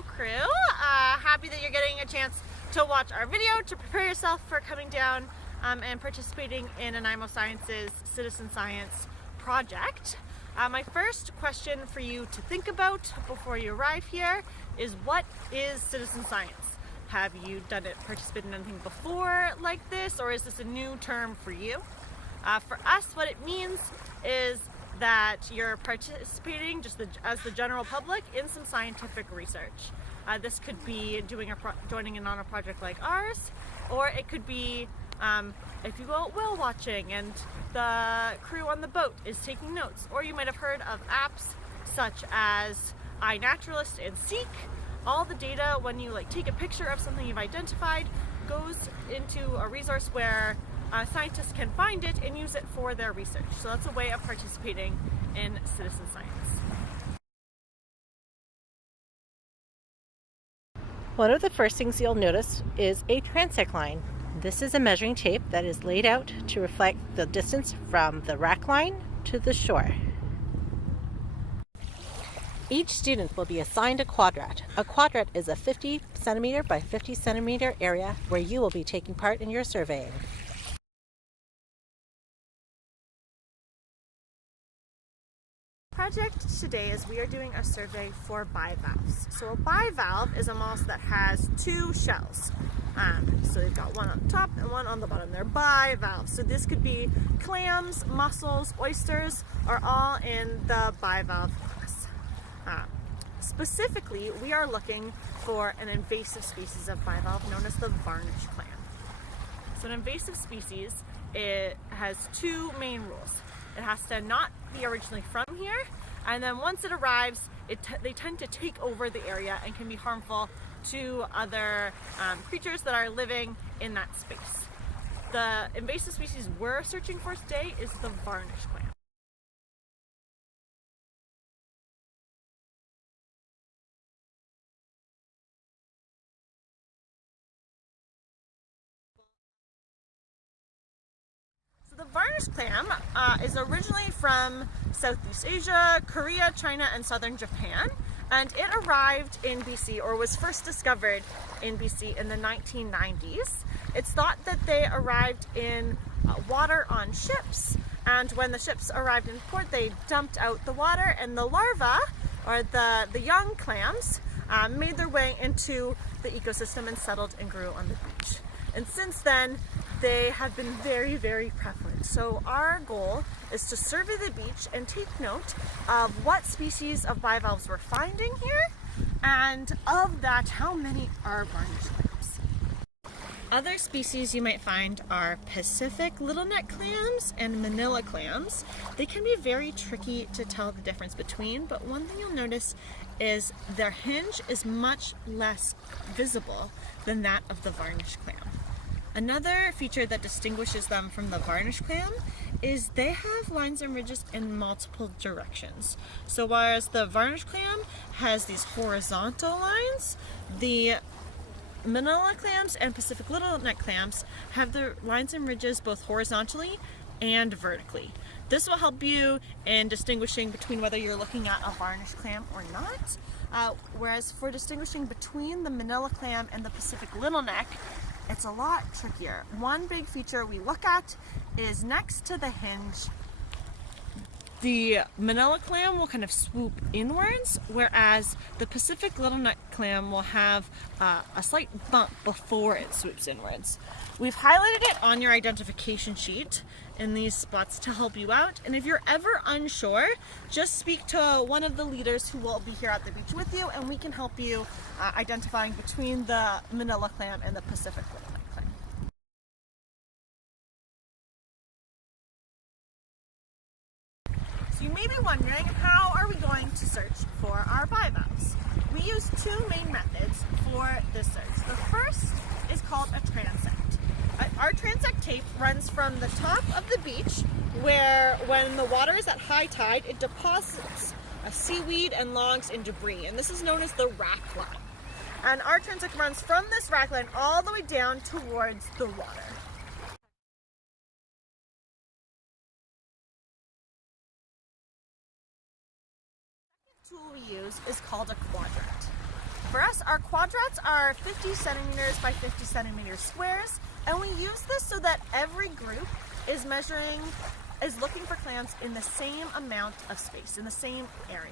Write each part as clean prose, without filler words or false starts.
Hello crew, happy that you're getting a chance to watch our video to prepare yourself for coming down and participating in Nanaimo Science's Citizen Science project. My first question for you to think about before you arrive here is, what is citizen science? Have you participated in anything before like this, or is this a new term for you? For us, what it means is that you're participating just as the general public in some scientific research. This could be joining in on a project like ours, or it could be if you go out whale watching and the crew on the boat is taking notes, or you might have heard of apps such as iNaturalist and Seek. All the data, when you take a picture of something you've identified, goes into a resource where scientists can find it and use it for their research. So that's a way of participating in citizen science. One of the first things you'll notice is a transect line. This is a measuring tape that is laid out to reflect the distance from the rack line to the shore. Each student will be assigned a quadrat. A quadrat is a 50 centimeter by 50 centimeter area where you will be taking part in your surveying. Project today is we are doing a survey for bivalves. So a bivalve is a mollusk that has two shells. So they've got one on the top and one on the bottom. They're bivalves. So this could be clams, mussels, oysters, are all in the bivalve class. Specifically, we are looking for an invasive species of bivalve known as the varnish clam. So an invasive species, it has two main rules. It has to not be originally from here, and then once it arrives, they tend to take over the area and can be harmful to other creatures that are living in that space. The invasive species we're searching for today is the varnish clam. The varnish clam is originally from Southeast Asia, Korea, China, and southern Japan, and it arrived in BC, or was first discovered in BC in the 1990s. It's thought that they arrived in water on ships, and when the ships arrived in port, they dumped out the water, and the larvae, or the young clams, made their way into the ecosystem and settled and grew on the beach. And since then, they have been very, very prevalent. So our goal is to survey the beach and take note of what species of bivalves we're finding here, and of that, how many are varnish clams. Other species you might find are Pacific little neck clams and manila clams. They can be very tricky to tell the difference between, but one thing you'll notice is their hinge is much less visible than that of the varnish clam. Another feature that distinguishes them from the varnish clam is they have lines and ridges in multiple directions. So whereas the varnish clam has these horizontal lines, the manila clams and Pacific little neck clams have their lines and ridges both horizontally and vertically. This will help you in distinguishing between whether you're looking at a varnish clam or not. Whereas for distinguishing between the manila clam and the Pacific little neck, it's a lot trickier. One big feature we look at is next to the hinge, the manila clam will kind of swoop inwards, whereas the Pacific little neck clam will have a slight bump before it swoops inwards. We've highlighted it on your identification sheet in these spots to help you out, and if you're ever unsure, just speak to one of the leaders who will be here at the beach with you, and we can help you identifying between the manila clam and the Pacific little neck clam. So you may be wondering, how are we going to search for our bivalves? We use two main methods for this search. The first is called a transect. Our transect tape runs from the top of the beach, where when the water is at high tide, it deposits seaweed and logs and debris, and this is known as the rack line. And our transect runs from this rack line all the way down towards the water. The second tool we use is called a quadrant. For us, our quadrats are 50 centimeters by 50 centimeters squares, and we use this so that every group is looking for clams in the same amount of space, in the same area.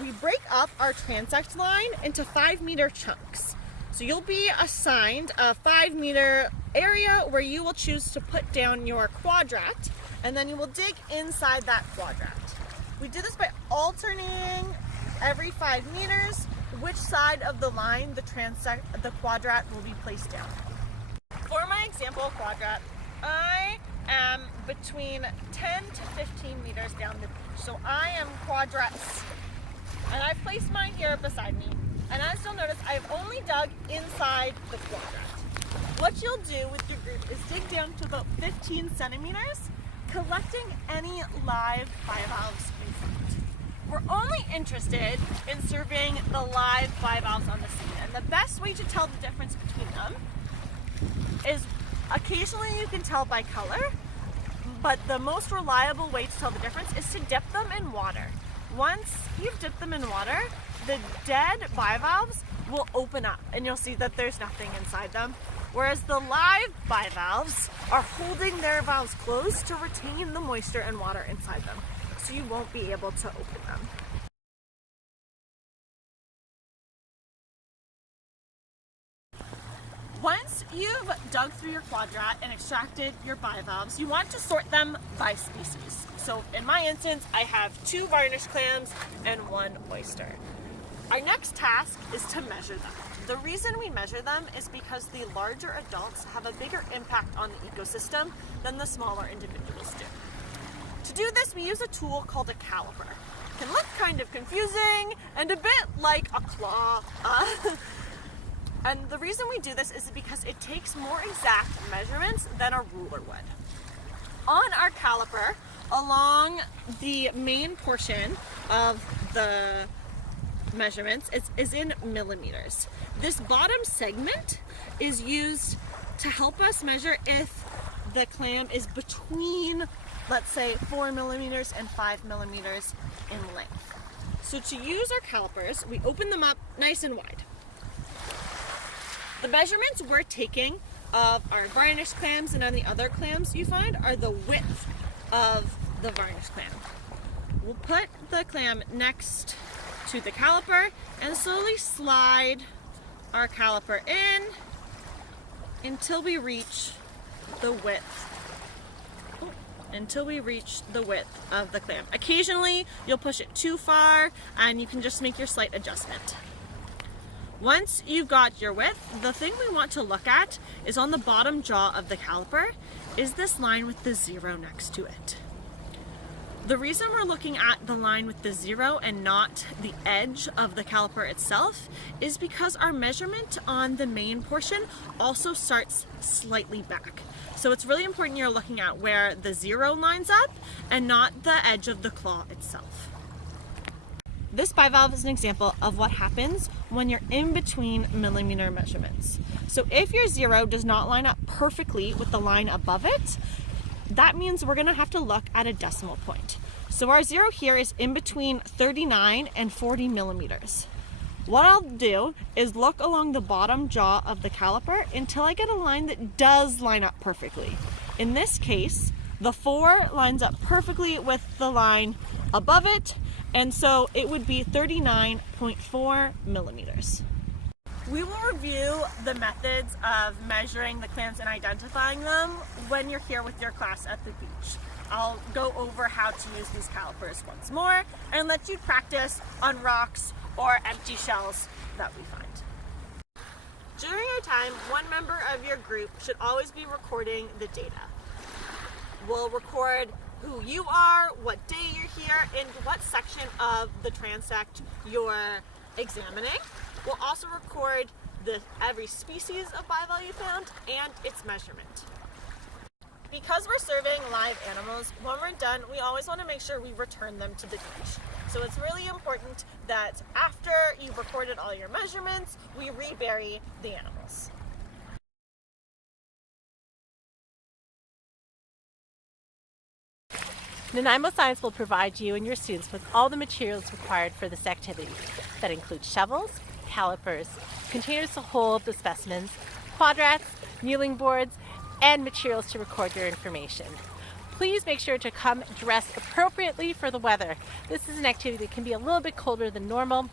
We break up our transect line into 5-meter chunks. So you'll be assigned a 5-meter area where you will choose to put down your quadrat, and then you will dig inside that quadrat. We do this by alternating every 5 meters which side of the line the quadrat will be placed down. For my example quadrat, I am between 10 to 15 meters down the beach. So I am quadrat C. And I've placed mine here beside me. And as you'll notice, I've only dug inside the quadrat. What you'll do with your group is dig down to about 15 centimeters, collecting any live bivalves you find. We're only interested in serving the live bivalves on the scene. And the best way to tell the difference between them is occasionally you can tell by color, but the most reliable way to tell the difference is to dip them in water. Once you've dipped them in water, the dead bivalves will open up and you'll see that there's nothing inside them. Whereas the live bivalves are holding their valves closed to retain the moisture and water inside them, so you won't be able to open them. Once you've dug through your quadrat and extracted your bivalves, you want to sort them by species. So in my instance, I have 2 varnish clams and 1 oyster. Our next task is to measure them. The reason we measure them is because the larger adults have a bigger impact on the ecosystem than the smaller individuals do. To do this, we use a tool called a caliper. It can look kind of confusing and a bit like a claw. And the reason we do this is because it takes more exact measurements than a ruler would. On our caliper, along the main portion of the measurements is in millimeters. This bottom segment is used to help us measure if the clam is between, let's say, 4 millimeters and 5 millimeters in length. So to use our calipers, we open them up nice and wide. The measurements we're taking of our varnish clams and any other clams you find are the width of the varnish clam. We'll put the clam next to the caliper and slowly slide our caliper in until we reach the width. Of the clam. Occasionally you'll push it too far and you can just make your slight adjustment. Once you've got your width, the thing we want to look at is on the bottom jaw of the caliper is this line with the 0 next to it. The reason we're looking at the line with the 0 and not the edge of the caliper itself is because our measurement on the main portion also starts slightly back. So it's really important you're looking at where the 0 lines up and not the edge of the claw itself. This bivalve is an example of what happens when you're in between millimeter measurements. So if your 0 does not line up perfectly with the line above it, that means we're going to have to look at a decimal point. So our 0 here is in between 39 and 40 millimeters. What I'll do is look along the bottom jaw of the caliper until I get a line that does line up perfectly. In this case, the 4 lines up perfectly with the line above it, and so it would be 39.4 millimeters. We will review the methods of measuring the clams and identifying them when you're here with your class at the beach. I'll go over how to use these calipers once more and let you practice on rocks or empty shells that we find. During your time, one member of your group should always be recording the data. We'll record who you are, what day you're here, and what section of the transect you're examining. We'll also record every species of bivalve you found and its measurement. Because we're serving live animals, when we're done, we always want to make sure we return them to the beach. So it's really important that after you've recorded all your measurements, we rebury the animals. Nanaimo Science will provide you and your students with all the materials required for this activity. That includes shovels, calipers, containers to hold the specimens, quadrats, kneeling boards, and materials to record your information. Please make sure to come dressed appropriately for the weather. This is an activity that can be a little bit colder than normal,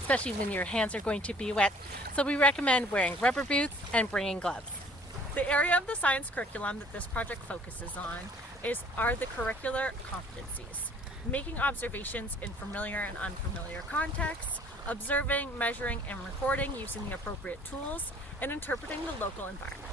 especially when your hands are going to be wet. So we recommend wearing rubber boots and bringing gloves. The area of the science curriculum that this project focuses on are the curricular competencies. Making observations in familiar and unfamiliar contexts, observing, measuring, and recording using the appropriate tools, and interpreting the local environment.